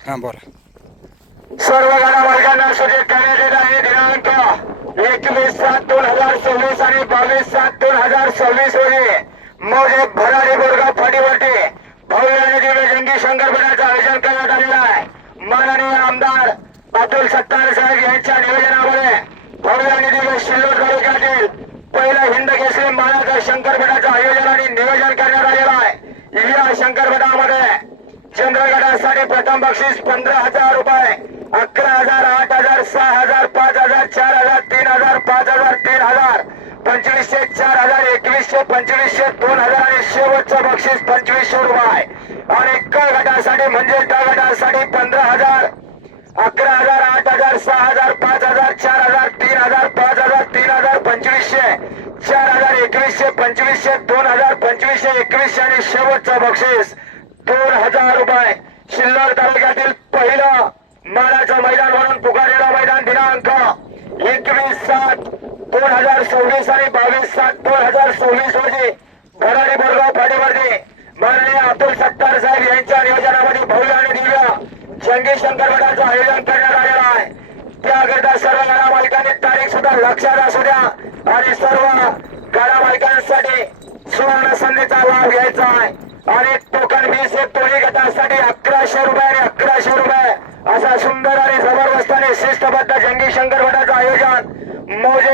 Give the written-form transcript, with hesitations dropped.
हा बोला. सर्व गाडा मालकांना सूचित करण्यात येत आहे दिनांक 21/7/2024 आणि 22/7/2026 रोजी मोजे भरारी बोरगाव फाटीवरती भव्य आणि दिव्य जंगी शंकरपणाचं आयोजन करण्यात आलेलं आहे. माननीय आमदार अतुल सत्तार साहेब यांच्या नियोजनामुळे भव्य आणि दिव्य शिल्लोड तालुक्यातील पहिला हिंद केसरी मानाचं शंकरपणाचं आयोजन आणि नियोजन करण्यात आलेलं आहे. या शंकरपणामध्ये जनरल गटासाठी प्रथम बक्षीस 15,000 रुपये, 11,000, 8,000, 6,000, 5,000, 4,000, 3,000, 5,000, 3,000, 2500, 4,000, 2100, 2500, 2,000 आणि शेवटचं बक्षीस 2500 रुपये. आणि क गटासाठी म्हणजे ट गटासाठी 15,000, 11,000, 8,000, 6,000, 5,000, 4,000, 3,000, 5,000, 3,000, 2500, 4,000, 2100, 2500, 2,000, 2500, 2100 आणि शेवटचं बक्षीस 2,000 रुपये. शिल्लोड तालुक्यातील पहिलं मानाचं मैदान म्हणून पुकारलेलं मैदान दिनांक 21/7/2026 आणि 22/7/2026 रोजी भरारी बोरगाव फाटीवरती माननीय अतुल सत्तार साहेब यांच्या नियोजनामध्ये भव्य आणि दिव्य जंगी शंकरपणाचं आयोजन करण्यात आलेलं आहे. त्याकरिता सर्व गाडा मालकांनी तारीख सुद्धा लक्षात असू द्या आणि सर्व गाडा मालकांसाठी सुवर्ण संधीचा लाभ घ्यायचा आहे. आणि टोकन 20 तोडी गटासाठी 1100 रुपये आणि 1100 रुपये असा सुंदर आणि जबरदस्त आणि शिस्तबद्ध जंगी शंकरपणाचं आयोजन मौजे